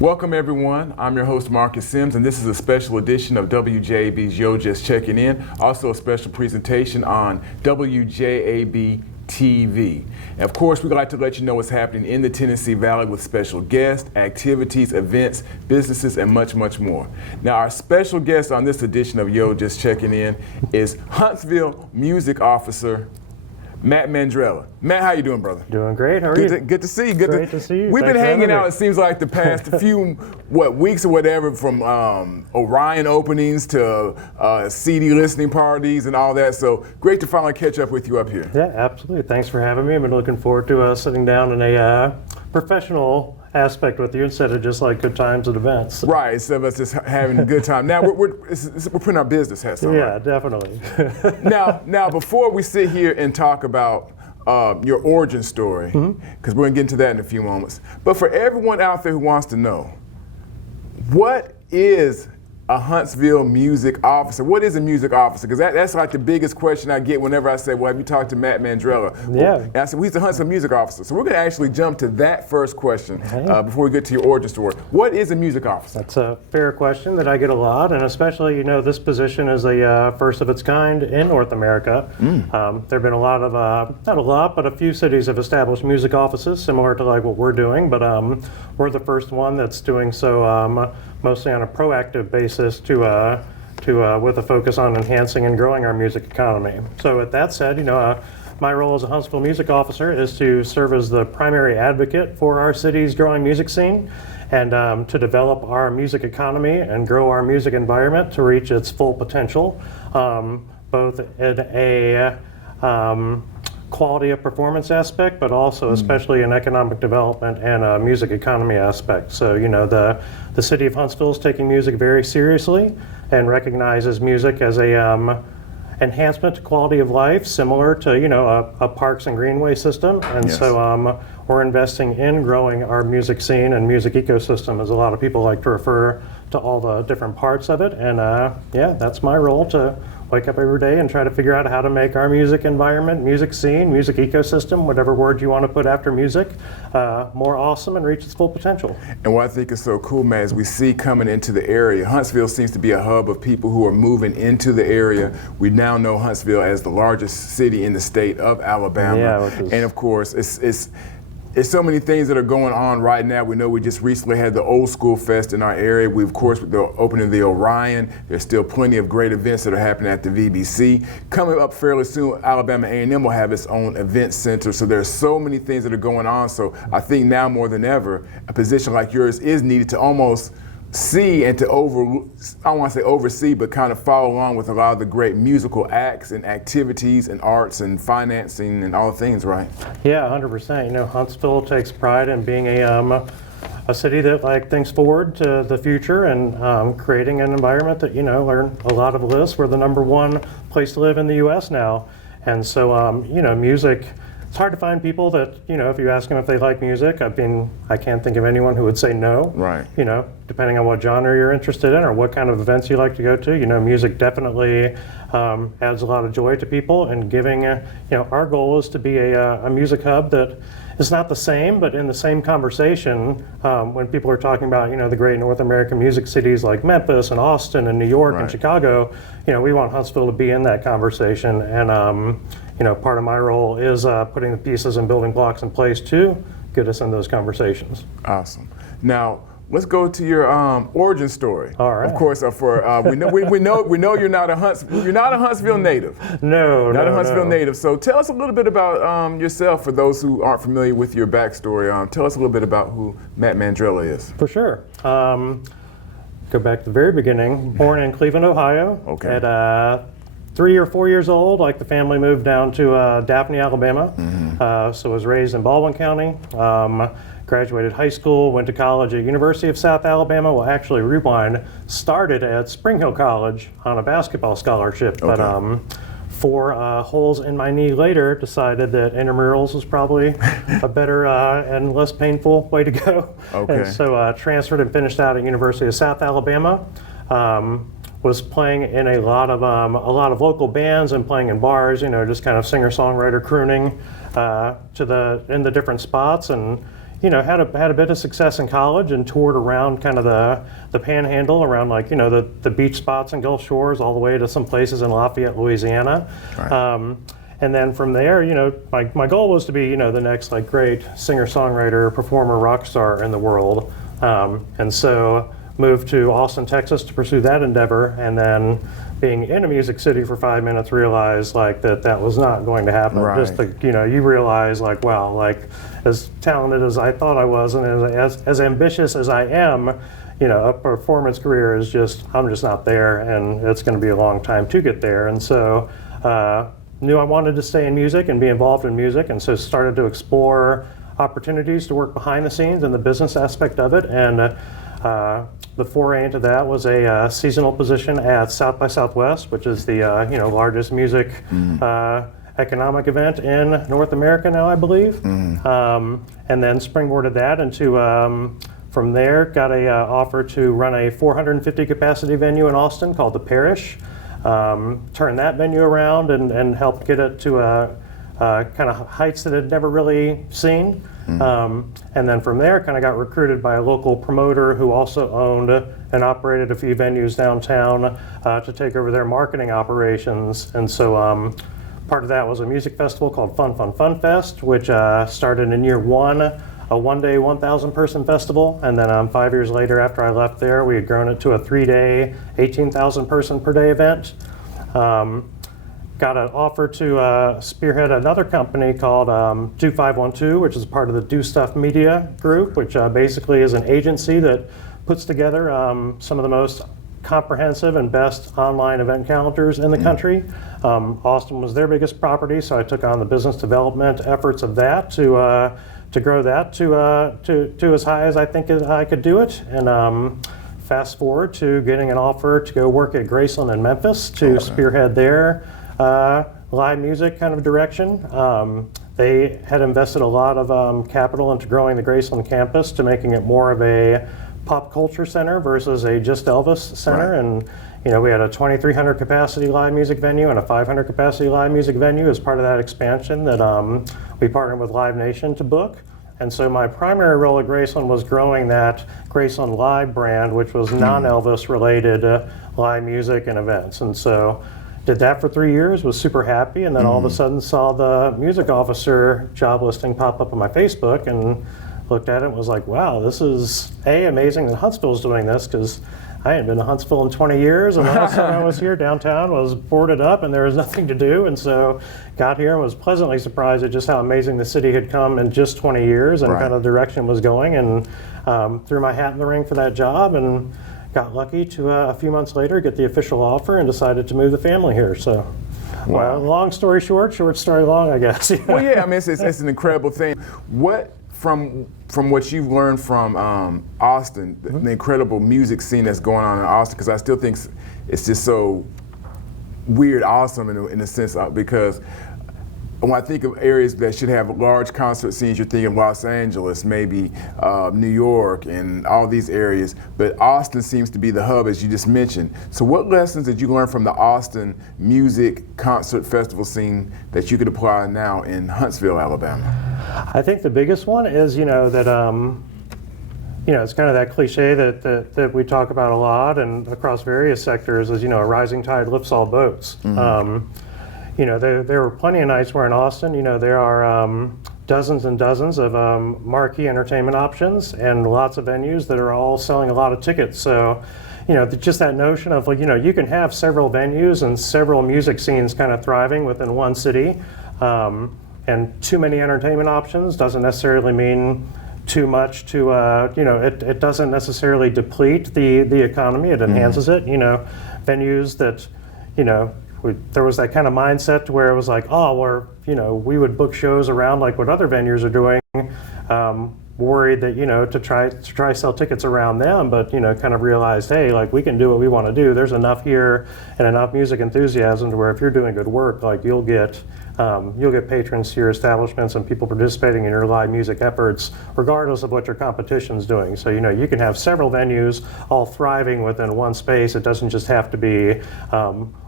Welcome everyone, I'm your host Marcus Sims, and this is a special edition of WJAB's Yo Just Checking In, also a special presentation on WJAB-TV. And of course, we'd like to let you know what's happening in the Tennessee Valley with special guests, activities, events, businesses, and much, much more. Now, our special guest on this edition of Yo Just Checking In is Huntsville Music Officer Matt Mandrella. Matt, how you doing, brother? Doing great. How are you? Good to see you. Great to see you. We've Thanks been for hanging having out, me. it seems like, the past few weeks or whatever, from Orion openings to CD listening parties and all that. So great to finally catch up with you up here. Yeah, absolutely. Thanks for having me. I've been looking forward to sitting down in a professional aspect with you instead of just like good times at events. Right, instead of us just having a good time. Now we're putting our business hats on. Yeah, right? definitely. Now, before we sit here and talk about your origin story, because we're going to get into that in a few moments. But for everyone out there who wants to know, what is a Huntsville music officer? What is a music officer? Because that's like the biggest question I get whenever I say, well, have you talked to Matt Mandrella? Yeah. And I said, well, he's a Huntsville music officer. So we're going to actually jump to that first question before we get to your origin story. What is a music officer? That's a fair question that I get a lot, and especially, this position is a first of its kind in North America. There have been a lot of, not a lot, but a few cities have established music offices similar to like what we're doing, but we're the first one that's doing so mostly on a proactive basis to with a focus on enhancing and growing our music economy. So with that said, my role as a Huntsville music officer is to serve as the primary advocate for our city's growing music scene and to develop our music economy and grow our music environment to reach its full potential, both in a quality of performance aspect, but also especially an economic development and a music economy aspect. So, the city of Huntsville is taking music very seriously and recognizes music as a enhancement to quality of life, similar to, a parks and greenway system. And so we're investing in growing our music scene and music ecosystem, as a lot of people like to refer to all the different parts of it. And that's my role, to wake up every day and try to figure out how to make our music environment, music scene, music ecosystem, whatever word you want to put after music, more awesome and reach its full potential. And what I think is so cool, Matt, is we see coming into the area, Huntsville seems to be a hub of people who are moving into the area. We now know Huntsville as the largest city in the state of Alabama. Yeah, and of course, it's so many things that are going on right now. We know we just recently had the Old School Fest in our area. We, of course, with the opening of the Orion, there's still plenty of great events that are happening at the VBC. Coming up fairly soon, Alabama A&M will have its own event center. So there's so many things that are going on. So I think now more than ever, a position like yours is needed to almost see and to I don't want to say oversee, but kind of follow along with a lot of the great musical acts and activities and arts and financing and all the things, right? Yeah, 100%. Huntsville takes pride in being a city that thinks forward to the future and creating an environment that, learn a lot of lists. We're the #1 place to live in the U.S. now. And so, music, it's hard to find people that, if you ask them if they like music, I can't think of anyone who would say no. Right. Depending on what genre you're interested in or what kind of events you like to go to, music definitely adds a lot of joy to people, and giving, our goal is to be a music hub that is not the same, but in the same conversation, when people are talking about, the great North American music cities like Memphis and Austin and New York and Chicago, we want Huntsville to be in that conversation. And, part of my role is putting the pieces and building blocks in place to get us in those conversations. Awesome. Now, let's go to your origin story. All right. Of course, we know you're not a Huntsville native. No, not a Huntsville native. So tell us a little bit about yourself for those who aren't familiar with your backstory. Tell us a little bit about who Matt Mandrella is. For sure. Go back to the very beginning. Born in Cleveland, Ohio. Okay. At 3 or 4 years old, the family moved down to Daphne, Alabama. So was raised in Baldwin County. Graduated high school, went to college at University of South Alabama. Well, actually, rewind, started at Spring Hill College on a basketball scholarship. Okay. But 4 holes in my knee later, decided that intramurals was probably a better and less painful way to go. Okay. And so transferred and finished out at University of South Alabama. Was playing in a lot of local bands and playing in bars, just kind of singer-songwriter crooning in the different spots. And had a bit of success in college and toured around kind of the panhandle around like, the beach spots and Gulf Shores all the way to some places in Lafayette, Louisiana. Right. And then from there, my goal was to be, the next like great singer-songwriter, performer, rock star in the world. And so moved to Austin, Texas to pursue that endeavor. And then being in a music city for 5 minutes, realized like that was not going to happen. Right. Just you realize like, wow, like as talented as I thought I was and as ambitious as I am, a performance career is I'm just not there, and it's going to be a long time to get there. And so knew I wanted to stay in music and be involved in music, and so started to explore opportunities to work behind the scenes and the business aspect of it. And the foray into that was a seasonal position at South by Southwest, which is the largest music economic event in North America now, I believe. And then springboarded that into from there, got a offer to run a 450 capacity venue in Austin called the Parish. Turn that venue around and help get it to kind of heights that it had never really seen. And then from there, kind of got recruited by a local promoter who also owned and operated a few venues downtown to take over their marketing operations. And so part of that was a music festival called Fun Fest, which started in year one, a one-day, 1,000 person festival. And then 5 years later, after I left there, we had grown it to a 3-day, 18,000 person per day event. Got an offer to spearhead another company called 2512, which is part of the Do Stuff Media Group, which basically is an agency that puts together some of the most comprehensive and best online event calendars in the country. Austin was their biggest property, so I took on the business development efforts of that to grow that to as high as I think I could do it. And fast forward to getting an offer to go work at Graceland in Memphis to spearhead their live music kind of direction. They had invested a lot of capital into growing the Graceland campus to making it more of a pop culture center versus a just Elvis center. Right. And we had a 2,300 capacity live music venue and a 500 capacity live music venue as part of that expansion that we partnered with Live Nation to book. And so my primary role at Graceland was growing that Graceland Live brand, which was non-Elvis related live music and events. And so did that for 3 years, was super happy, and then all of a sudden saw the music officer job listing pop up on my Facebook and looked at it and was like, wow, this is amazing that Huntsville's doing this, because I hadn't been to Huntsville in 20 years, and the last time I was here, downtown was boarded up and there was nothing to do. And so got here and was pleasantly surprised at just how amazing the city had come in just 20 years and kind of the direction it was going, and threw my hat in the ring for that job and got lucky to a few months later get the official offer and decided to move the family here. So well, long story short story long, I guess. Well, yeah, I mean, it's an incredible thing. What from what you've learned from Austin, the incredible music scene that's going on in Austin, because I still think it's just so weird, awesome in a sense, because when I think of areas that should have large concert scenes, you're thinking Los Angeles, maybe New York, and all these areas. But Austin seems to be the hub, as you just mentioned. So what lessons did you learn from the Austin music concert festival scene that you could apply now in Huntsville, Alabama? I think the biggest one is, that it's kind of that cliche that we talk about a lot and across various sectors is, a rising tide lifts all boats. There were plenty of nights where in Austin, there are dozens and dozens of marquee entertainment options and lots of venues that are all selling a lot of tickets. So, just that notion of you can have several venues and several music scenes kind of thriving within one city. And too many entertainment options doesn't necessarily mean too much to, it doesn't necessarily deplete the economy, it enhances it. Venues that, there was that kind of mindset to where it was like, we would book shows around like what other venues are doing, worried that, to try sell tickets around them, but, kind of realized, hey, like we can do what we want to do. There's enough here and enough music enthusiasm to where if you're doing good work, like you'll get you'll get patrons to your establishments and people participating in your live music efforts, regardless of what your competition's doing. So, you can have several venues all thriving within one space. It doesn't just have to be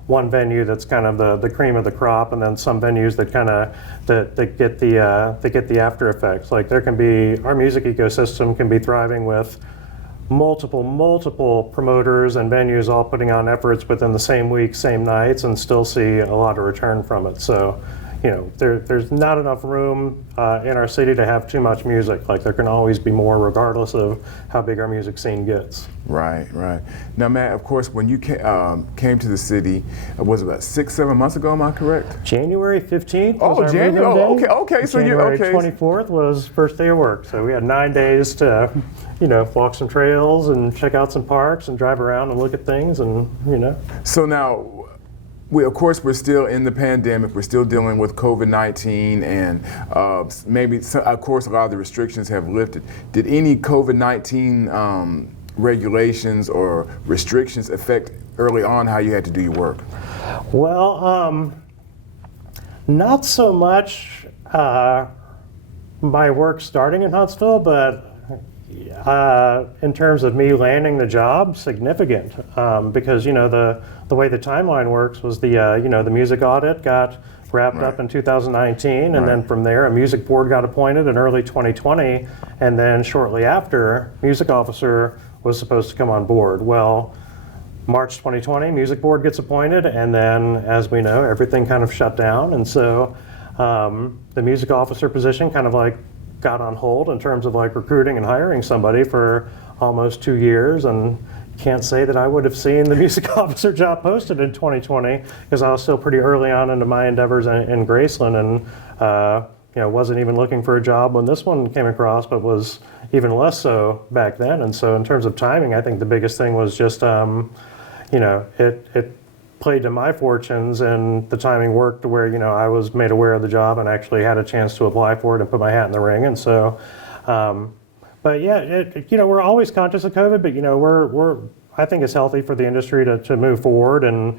one venue that's kind of the cream of the crop, and then some venues that kind of that get the after effects. Like there can be, our music ecosystem can be thriving with multiple promoters and venues all putting on efforts within the same week, same nights, and still see a lot of return from it. So, there's not enough room in our city to have too much music. Like there can always be more, regardless of how big our music scene gets. Right. Now, Matt, of course, when you came to the city, was it about 6-7 months ago? Am I correct? January 15th. Oh, January. Oh, okay. So January 24th was first day of work. So we had 9 days to, walk some trails and check out some parks and drive around and look at things, and So now, we're still in the pandemic. We're still dealing with COVID-19, and of course, a lot of the restrictions have lifted. Did any COVID-19 regulations or restrictions affect early on how you had to do your work? Well, not so much my work starting in Huntsville, but in terms of me landing the job, significant, because the way the timeline works was the music audit got wrapped up in 2019, and then from there a music board got appointed in early 2020, and then shortly after, music officer was supposed to come on board. Well, March 2020, music board gets appointed, and then as we know, everything kind of shut down, and so the music officer position kind of like got on hold in terms of like recruiting and hiring somebody for almost 2 years, and can't say that I would have seen the music officer job posted in 2020 because I was still pretty early on into my endeavors in Graceland, and wasn't even looking for a job when this one came across, but was even less so back then. And so in terms of timing, I think the biggest thing was just it played to my fortunes, and the timing worked to where I was made aware of the job and actually had a chance to apply for it and put my hat in the ring. And so but yeah, we're always conscious of COVID, but I think it's healthy for the industry to move forward and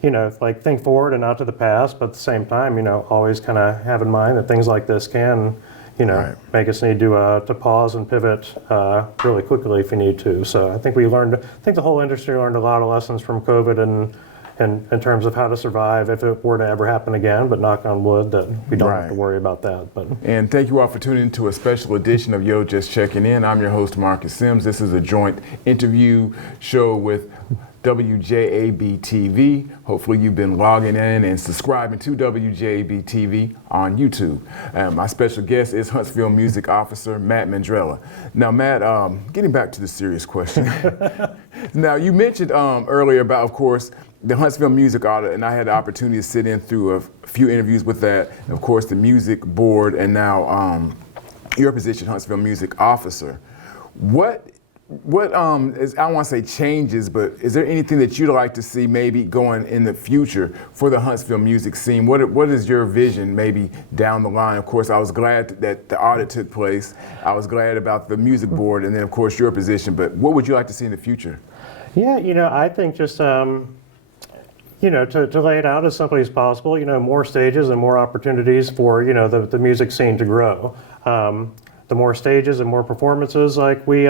think forward and not to the past, but at the same time always kind of have in mind that things like this can make us need to pause and pivot really quickly if you need to. So I think the whole industry learned a lot of lessons from COVID and in terms of how to survive if it were to ever happen again, but knock on wood that we don't have to worry about that. And thank you all for tuning in to a special edition of Yo Just Checking In. I'm your host, Marcus Sims. This is a joint interview show with WJAB-TV. Hopefully you've been logging in and subscribing to WJAB-TV on YouTube. My special guest is Huntsville Music Officer Matt Mandrella. Now, Matt, getting back to the serious question. Now, you mentioned earlier about, of course, the Huntsville Music Audit, and I had the opportunity to sit in through a few interviews with that. Of course, the music board, and now your position, Huntsville Music Officer. What is, I don't want to say changes, but is there anything that you'd like to see maybe going in the future for the Huntsville music scene? What is your vision maybe down the line? Of course, I was glad that the audit took place. I was glad about the music board, and then of course your position, but what would you like to see in the future? Yeah, I think just to lay it out as simply as possible, more stages and more opportunities for, the music scene to grow. The more stages and more performances like we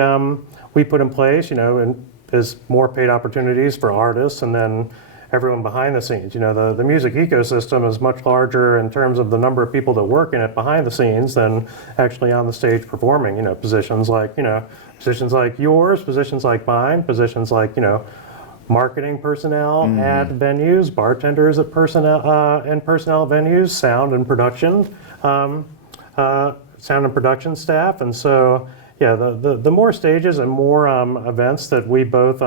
put in place, and there's more paid opportunities for artists and then everyone behind the scenes. The music ecosystem is much larger in terms of the number of people that work in it behind the scenes than actually on the stage performing. Positions like yours, positions like mine, positions like, marketing personnel at venues, bartenders at personnel venues, sound and production staff. And so, yeah, the more stages and more events that we both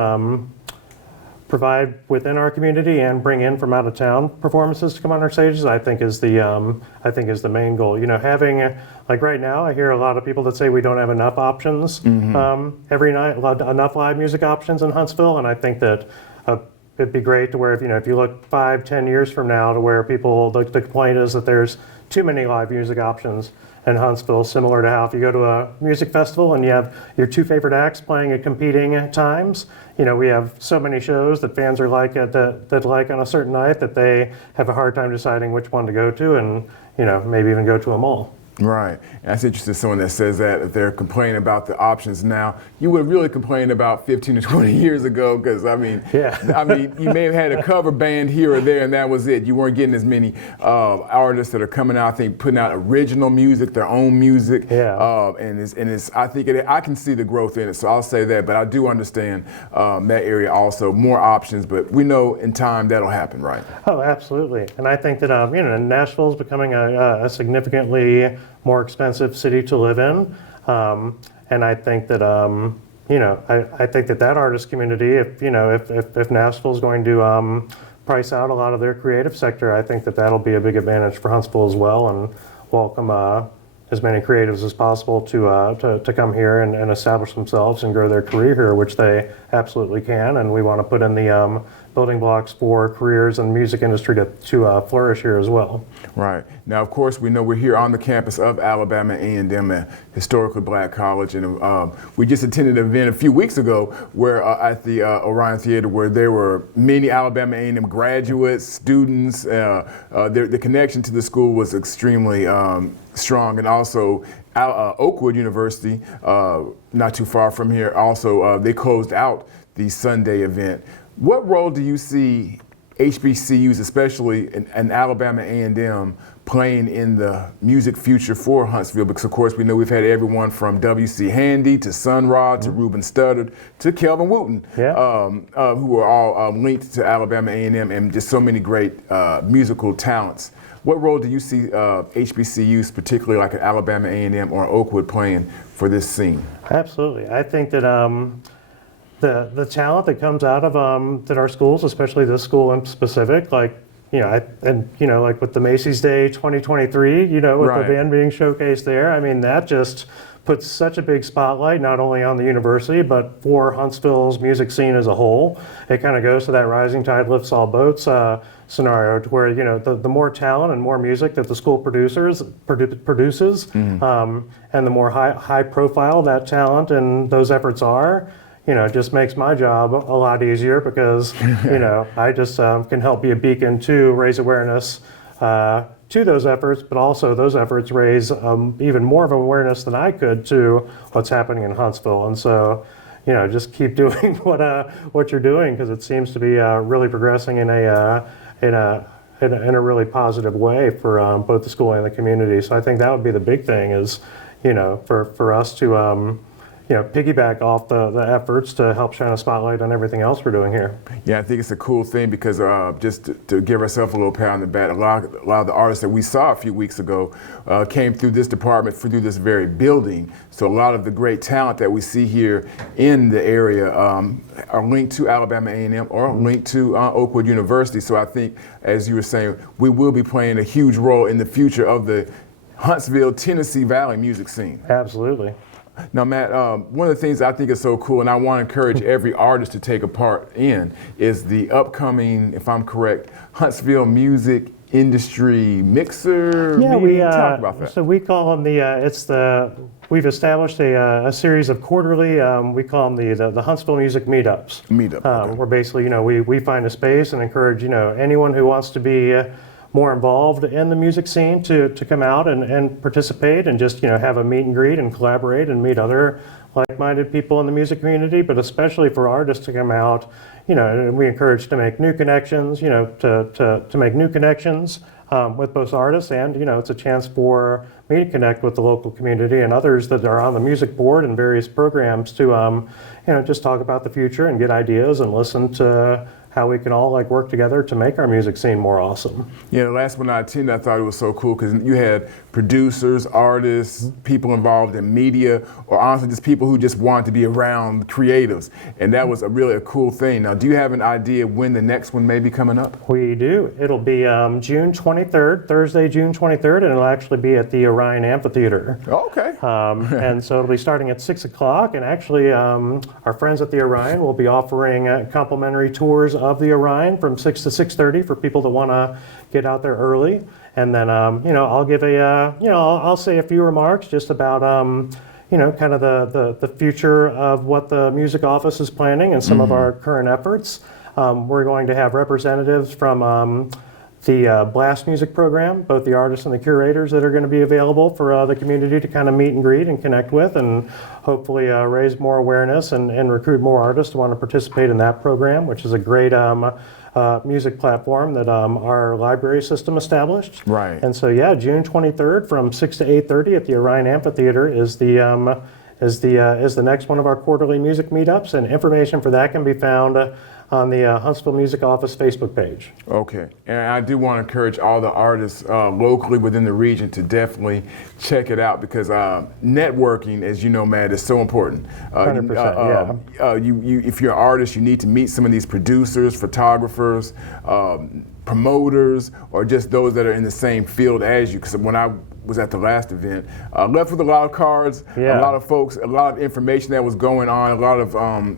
provide within our community and bring in from out of town performances to come on our stages, I think is the main goal. having like right now, I hear a lot of people that say we don't have enough options every night, enough live music options in Huntsville, and I think that it'd be great to where if you look 5-10 years from now to where people the complaint is that there's too many live music options. in Huntsville, similar to how if you go to a music festival and you have your two favorite acts playing at competing times, we have so many shows that fans are like that like on a certain night that they have a hard time deciding which one to go to, and maybe even go to them all. Right. And that's interesting, someone that says that if they're complaining about the options now. You would really complain about 15 to 20 years ago, because you may have had a cover band here or there and that was it. You weren't getting as many artists that are coming out, I think, putting out original music, their own music. Yeah. I can see the growth in it, so I'll say that. But I do understand that area also, more options, but we know in time that'll happen, right? Oh, absolutely. And I think that Nashville is becoming a significantly more expensive city to live in, and I think that I think that artist community, if Nashville is going to price out a lot of their creative sector, I think that'll be a big advantage for Huntsville as well, and welcome as many creatives as possible to come here and establish themselves and grow their career here, which they absolutely can. And we want to put in the building blocks for careers in the music industry to flourish here as well. Right. Now, of course, we know we're here on the campus of Alabama A&M, a historically black college, and we just attended an event a few weeks ago where at the Orion Theater, where there were many Alabama A&M graduates, students. The connection to the school was extremely strong, and also Oakwood University, not too far from here, also they closed out the Sunday event. What role do you see HBCUs, especially in Alabama A&M, playing in the music future for Huntsville? Because of course we know we've had everyone from W.C. Handy to Sun Ra to Ruben Studdard to Kelvin Wooten, who are all linked to Alabama A&M, and just so many great musical talents. What role do you see HBCUs, particularly like at Alabama A&M or Oakwood, playing for this scene? Absolutely. I think that the talent that comes out of that our schools, especially this school in specific, like like with the Macy's Day 2023, with Right. the band being showcased there, I mean, that just puts such a big spotlight not only on the university but for Huntsville's music scene as a whole. It kind of goes to that rising tide lifts all boats scenario, to where the more talent and more music that the school produces, and the more high profile that talent and those efforts are, it just makes my job a lot easier, because I just can help be a beacon to raise awareness to those efforts, but also those efforts raise even more of awareness than I could to what's happening in Huntsville. And so, just keep doing what you're doing, because it seems to be really progressing in a really positive way for both the school and the community. So I think that would be the big thing, is for us to piggyback off the efforts to help shine a spotlight on everything else we're doing here. Yeah, I think it's a cool thing, because just to give ourselves a little pat on the back, a lot of the artists that we saw a few weeks ago came through this department, through this very building. So a lot of the great talent that we see here in the area are linked to Alabama A&M or linked to Oakwood University. So I think, as you were saying, we will be playing a huge role in the future of the Huntsville, Tennessee Valley music scene. Absolutely. Now, Matt, one of the things I think is so cool, and I want to encourage every artist to take a part in, is the upcoming, if I'm correct, Huntsville Music Industry Mixer meeting. Talk about that. So we call them we've established a series of quarterly, we call them the Huntsville Music Meetups. Okay. Where basically, we find a space and encourage, anyone who wants to be more involved in the music scene to come out and participate, and just have a meet and greet and collaborate and meet other like-minded people in the music community, but especially for artists to come out, and we encourage to make new connections, to make new connections with both artists, and it's a chance for me to connect with the local community and others that are on the music board and various programs to just talk about the future and get ideas and listen to how we can all work together to make our music scene more awesome. Yeah, the last one I attended, I thought it was so cool, because you had producers, artists, people involved in media, or honestly just people who just wanted to be around creatives. And that was really a cool thing. Now, do you have an idea when the next one may be coming up? We do. It'll be June 23rd, Thursday, June 23rd, and it'll actually be at the Orion Amphitheater. Okay. And so it'll be starting at 6 o'clock, and actually our friends at the Orion will be offering complimentary tours of the Orion from 6 to 6:30 for people that want to get out there early. And then, I'll give I'll say a few remarks just about, kind of the future of what the music office is planning and some of our current efforts. We're going to have representatives from the Blast Music program, both the artists and the curators that are going to be available for the community to kind of meet and greet and connect with, and hopefully raise more awareness and recruit more artists to want to participate in that program, which is a great music platform that our library system established. Right. And so, June 23rd from 6 to 8:30 at the Orion Amphitheater is the next one of our quarterly music meetups, and information for that can be found on the Huntsville Music Office Facebook page. Okay, and I do want to encourage all the artists locally within the region to definitely check it out, because networking, as you know, Matt, is so important. 100%, if you're an artist, you need to meet some of these producers, photographers, promoters, or just those that are in the same field as you. Because when I was at the last event, left with a lot of cards, a lot of folks, a lot of information that was going on, a lot of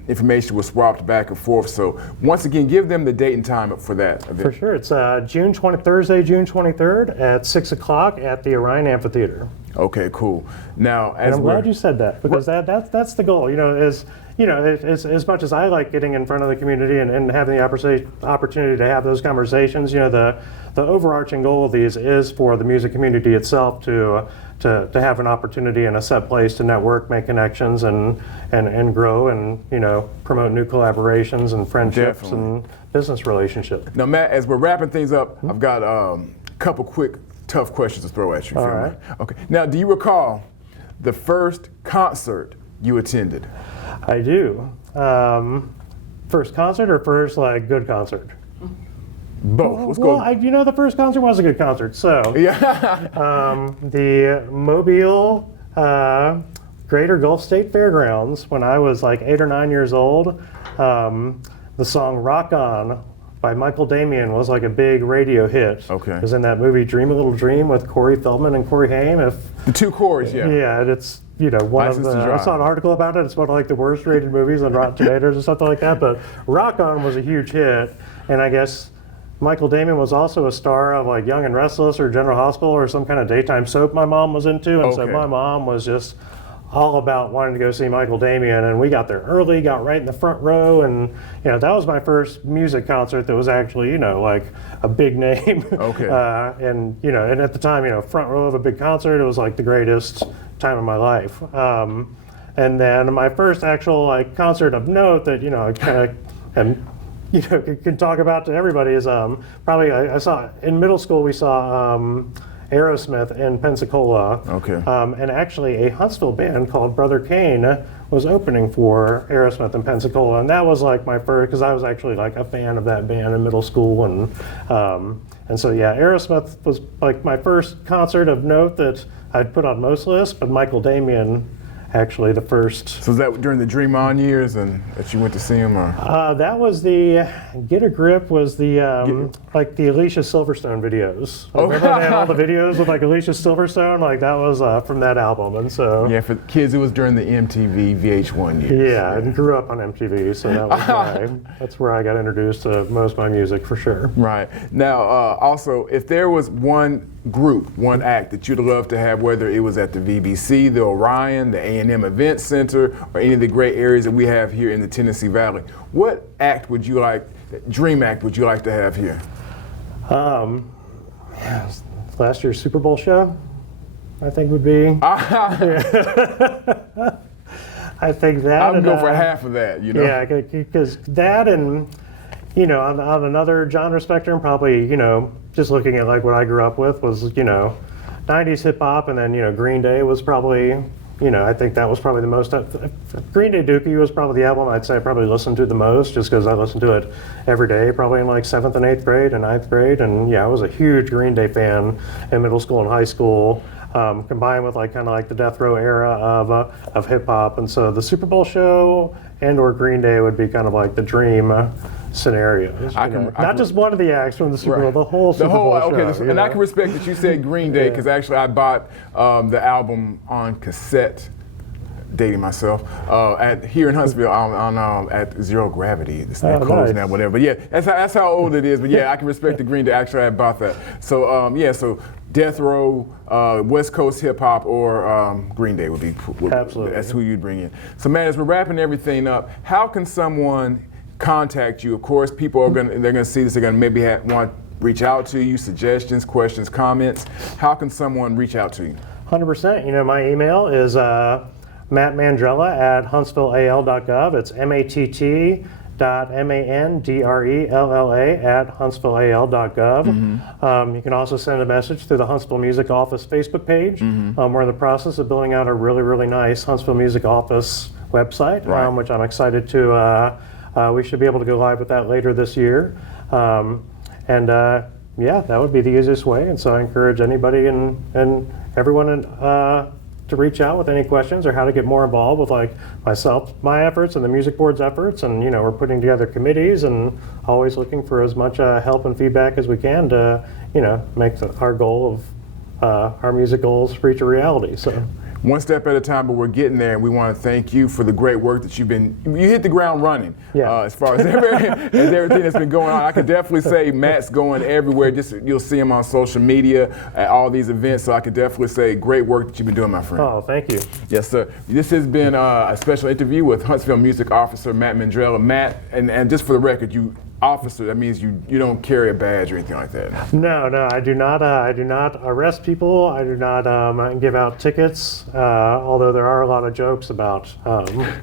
information was swapped back and forth. So once again, give them the date and time for that event. For sure, it's Thursday, June 23rd at 6 o'clock at the Orion Amphitheater. Okay, cool. Now, and I'm glad you said that, because that's the goal. As much as I like getting in front of the community and having the opportunity to have those conversations, the overarching goal of these is for the music community itself to have an opportunity and a set place to network, make connections, and grow, and promote new collaborations and friendships and business relationships. Now, Matt, as we're wrapping things up, I've got a couple quick, tough questions to throw at you. All right. Okay. Now, do you recall the first concert you attended? I do. First concert or first good concert? Both. Let's go. The first concert was a good concert. So the Mobile Greater Gulf State Fairgrounds, when I was 8 or 9 years old, the song "Rock On" by Michael Damian was a big radio hit. Okay. It was in that movie "Dream a Little Dream" with Corey Feldman and Corey Haim. The two Corys, yeah. Yeah, and it's one of the. I saw an article about it. It's one of the worst rated movies on Rotten Tomatoes or something like that. But "Rock On" was a huge hit, and I guess Michael Damian was also a star of Young and Restless or General Hospital or some kind of daytime soap my mom was into, and so my mom was just all about wanting to go see Michael Damian, and we got there early, got right in the front row, and that was my first music concert that was actually a big name. Okay. And at the time, front row of a big concert, it was the greatest time of my life. And then my first actual concert of note that I kind of can talk about to everybody is probably I saw in middle school. We saw Aerosmith in Pensacola. Okay. And actually a Huntsville band called Brother Kane was opening for Aerosmith in Pensacola, and that was my first, because I was actually a fan of that band in middle school, and so Aerosmith was my first concert of note that I'd put on most lists, but Michael Damian actually the first. So was that during the Dream On years and that you went to see him, or? That was the Get a Grip was the the Alicia Silverstone videos. Remember they had all the videos with Alicia Silverstone? That was from that album, and so. Yeah, for kids it was during the MTV VH1 years. Yeah, and grew up on MTV, so that was that's where I got introduced to most of my music for sure. Right. Now, also, if there was one group, one act that you'd love to have, whether it was at the VBC, the Orion, the A&M Event Center, or any of the great areas that we have here in the Tennessee Valley, what act would you dream act would you like to have here? Last year's Super Bowl show, I think would be. I think that. I would go for half of that, Yeah, because that and, on another genre spectrum, probably, just looking at what I grew up with was, 90s hip hop, and then, Green Day was probably, I think that was probably the most. Green Day Dookie was probably the album I'd say I probably listened to the most, just because I listened to it every day, probably in 7th and 8th grade and 9th grade. And I was a huge Green Day fan in middle school and high school, combined with the Death Row era of hip hop. And so the Super Bowl show and or Green Day would be kind of the dream scenarios. Not just one of the acts from the Super Bowl, the whole Super Bowl show. And I can respect that you said Green Day, because actually I bought the album on cassette dating myself. Here in Huntsville, at Zero Gravity. It's not closed nice. now, whatever. But yeah, that's how old it is. But yeah, I can respect the Green Day. Actually, I bought that. So so Death Row, West Coast hip hop, or Green Day would be. Absolutely. That's who you'd bring in. So Matt, as we're wrapping everything up, how can someone contact you? Of course, people are they're gonna see this. They're gonna maybe want reach out to you, suggestions, questions, comments. How can someone reach out to you? 100%. You know, my email is mattmandrella@huntsvilleal.gov. It's matt.mandrella@huntsvilleal.gov. You can also send a message through the Huntsville Music Office Facebook page. We're in the process of building out a really, really nice Huntsville Music Office website, Right. Which I'm excited to. We should be able to go live with that later this year. Yeah, that would be the easiest way. And so I encourage anybody and everyone to reach out with any questions or how to get more involved with like myself, my efforts, and the music board's efforts. And you know, we're putting together committees and always looking for as much help and feedback as we can to make our goal of our music goals reach a reality. So. One step at a time, but we're getting there, and we want to thank you for the great work that you hit the ground running. Yeah. As far as everything that's been going on. I could definitely say Matt's going everywhere. You'll see him on social media at all these events, so I could definitely say great work that you've been doing, my friend. Oh, thank you. Yes, sir. This has been a special interview with Huntsville Music Officer Matt Mandrella. Matt, and just for the record, officer, that means you don't carry a badge or anything like that. No, I do not. I do not arrest people. I do not give out tickets. Although there are a lot of jokes about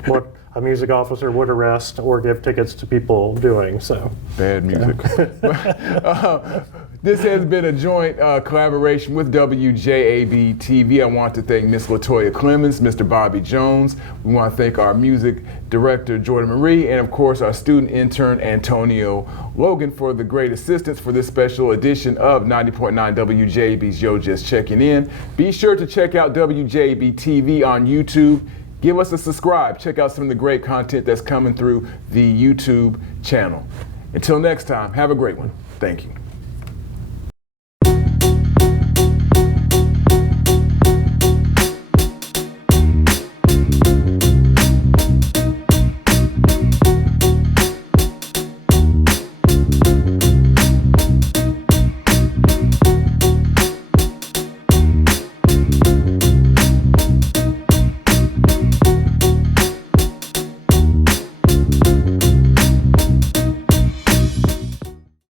what a music officer would arrest or give tickets to people doing. So bad music. This has been a joint collaboration with WJAB-TV. I want to thank Ms. LaToya Clemens, Mr. Bobby Jones. We want to thank our music director, Jordan Marie, and of course our student intern, Antonio Logan, for the great assistance for this special edition of 90.9 WJAB's Yo Just Checking In. Be sure to check out WJAB-TV on YouTube. Give us a subscribe. Check out some of the great content that's coming through the YouTube channel. Until next time, have a great one. Thank you.